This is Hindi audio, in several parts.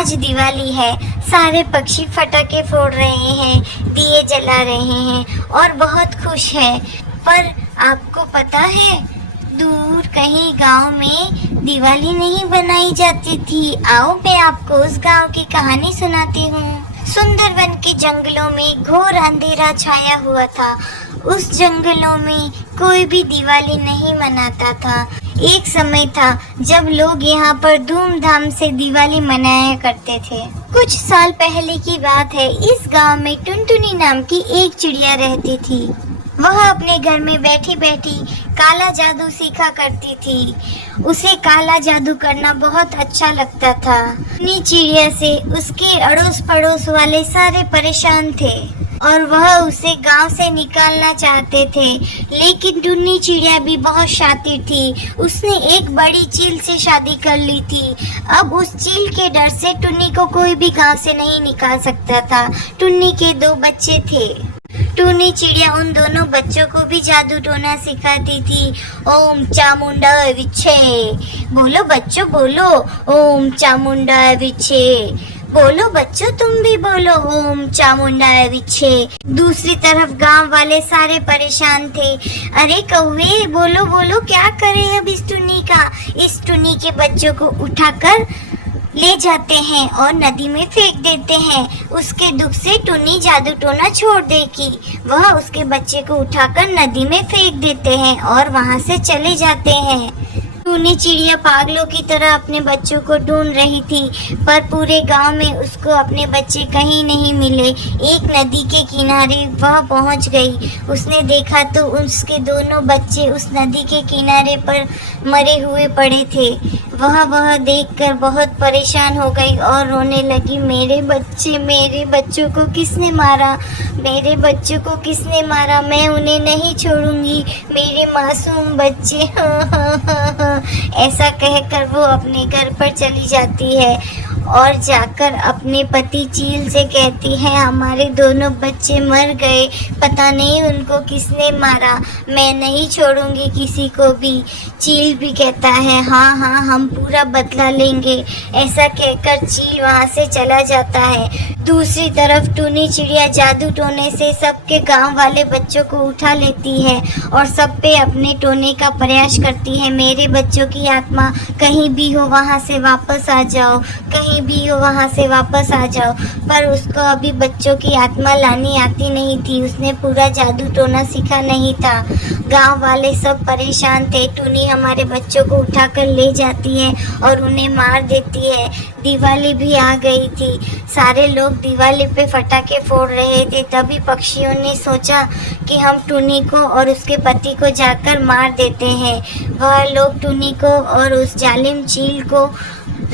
आज दिवाली है, सारे पक्षी पटाखे फोड़ रहे हैं, दिए जला रहे हैं और बहुत खुश है। पर आपको पता है, दूर कहीं गांव में दिवाली नहीं बनाई जाती थी। आओ मैं आपको उस गांव की कहानी सुनाती हूँ। सुंदरवन के जंगलों में घोर अंधेरा छाया हुआ था। उस जंगलों में कोई भी दिवाली नहीं मनाता था। एक समय था जब लोग यहाँ पर धूमधाम से दिवाली मनाया करते थे। कुछ साल पहले की बात है। इस गांव में टुनटुनी नाम की एक चिड़िया रहती थी। वह अपने घर में बैठी बैठी काला जादू सीखा करती थी। उसे काला जादू करना बहुत अच्छा लगता था। टुन्नी चिड़िया से उसके अड़ोस पड़ोस वाले सारे परेशान थे और वह उसे गांव से निकालना चाहते थे। लेकिन टुन्नी चिड़िया भी बहुत शातिर थी। उसने एक बड़ी चील से शादी कर ली थी। अब उस चील के डर से टुन्नी को कोई भी गांव से नहीं निकाल सकता था। टुन्नी के 2 बच्चे थे। टुन्नी चिड़िया उन दोनों बच्चों को भी जादू टोना सिखाती थी। ओम चामुंडा विच्छे, बोलो बच्चों बोलो, ओम चामुंडा विच्छे। बोलो बच्चों तुम भी बोलो, ओम चामुंडा विच्छे। दूसरी तरफ गांव वाले सारे परेशान थे। अरे कौवे बोलो बोलो, क्या करें अब इस टुन्नी का। इस टुन्नी के बच्चों को उठाकर ले जाते हैं और नदी में फेंक देते हैं। उसके दुख से टुन्नी जादू टोना छोड़ देगी। वह उसके बच्चे को उठाकर नदी में फेंक देते हैं और वहां से चले जाते हैं। टुन्नी चिड़िया पागलों की तरह अपने बच्चों को ढूंढ रही थी, पर पूरे गांव में उसको अपने बच्चे कहीं नहीं मिले। एक नदी के किनारे वह पहुंच गई। उसने देखा तो उसके दोनों बच्चे उस नदी के किनारे पर मरे हुए पड़े थे। वह देखकर बहुत परेशान हो गई और रोने लगी। मेरे बच्चों को किसने मारा, मेरे बच्चों को किसने मारा, मैं उन्हें नहीं छोड़ूंगी, मेरे मासूम बच्चे। ऐसा कहकर वो अपने घर पर चली जाती है और जाकर अपने पति चील से कहती है, हमारे दोनों बच्चे मर गए, पता नहीं उनको किसने मारा, मैं नहीं छोड़ूंगी किसी को भी। चील भी कहता है, हाँ हाँ हम पूरा बदला लेंगे। ऐसा कहकर चील वहाँ से चला जाता है। दूसरी तरफ टुन्नी चिड़िया जादू टोने से सबके गांव वाले बच्चों को उठा लेती है और सब पे अपने टोने का प्रयास करती है। मेरे बच्चों की आत्मा कहीं भी हो वहाँ से वापस आ जाओ, कहीं भी हो वहाँ से वापस आ जाओ। पर उसको अभी बच्चों की आत्मा लानी आती नहीं थी। उसने पूरा जादू टोना सीखा नहीं था। गांव वाले सब परेशान थे। टुन्नी हमारे बच्चों को उठाकर ले जाती है और उन्हें मार देती है। दिवाली भी आ गई थी। सारे लोग दिवाली पे पटाखे फोड़ रहे थे। तभी पक्षियों ने सोचा कि हम टुन्नी को और उसके पति को जाकर मार देते हैं। वह लोग टुन्नी को और उस जालिम चील को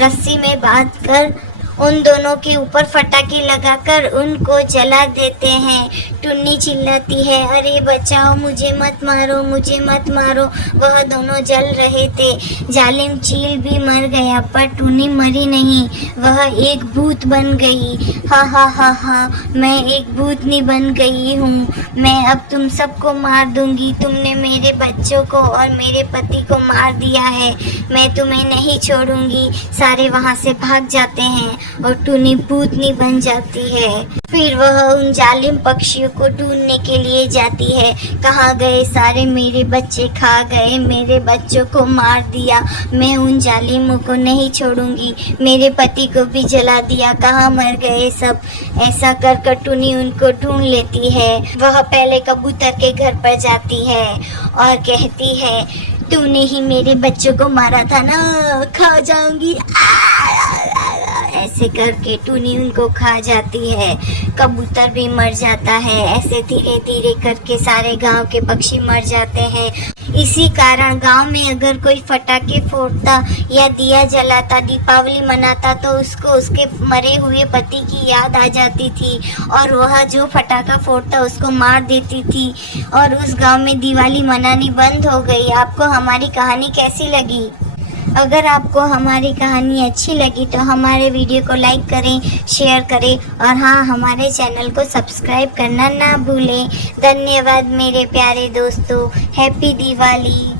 रस्सी में बांधकर उन दोनों के ऊपर पटाखे लगाकर उनको जला देते हैं। टुन्नी चिल्लाती है, अरे बचाओ, मुझे मत मारो, मुझे मत मारो। वह दोनों जल रहे थे। जालिम चील भी मर गया, पर टुन्नी मरी नहीं, वह एक भूत बन गई। हा हा हा हा, मैं एक भूतनी बन गई हूँ। मैं अब तुम सबको मार दूंगी। तुमने मेरे बच्चों को और मेरे पति को मार दिया है, मैं तुम्हें नहीं छोड़ूंगी। सारे वहाँ से भाग जाते हैं और टुन्नी भूतनी बन जाती है। फिर वह उन जालिम पक्षियों को ढूंढने के लिए जाती है। कहाँ गए सारे, मेरे बच्चे खा गए, मेरे बच्चों को मार दिया, मैं उन जालिमों को नहीं छोड़ूंगी, मेरे पति को भी जला दिया, कहाँ मर गए सब। ऐसा कर कर टुन्नी उनको ढूंढ लेती है। वह पहले कबूतर के घर पर जाती है और कहती है, तूने ही मेरे बच्चों को मारा था ना, खा जाऊंगी। ऐसे करके टुन्नी उनको खा जाती है। कबूतर भी मर जाता है। ऐसे धीरे धीरे करके सारे गांव के पक्षी मर जाते हैं। इसी कारण गांव में अगर कोई पटाखे फोड़ता या दिया जलाता, दीपावली मनाता, तो उसको उसके मरे हुए पति की याद आ जाती थी और वह जो पटाखा फोड़ता उसको मार देती थी और उस गांव में दिवाली मनानी बंद हो गई। आपको हमारी कहानी कैसी लगी? अगर आपको हमारी कहानी अच्छी लगी तो हमारे वीडियो को लाइक करें, शेयर करें और हाँ, हमारे चैनल को सब्सक्राइब करना ना भूलें। धन्यवाद मेरे प्यारे दोस्तों। हैप्पी दिवाली।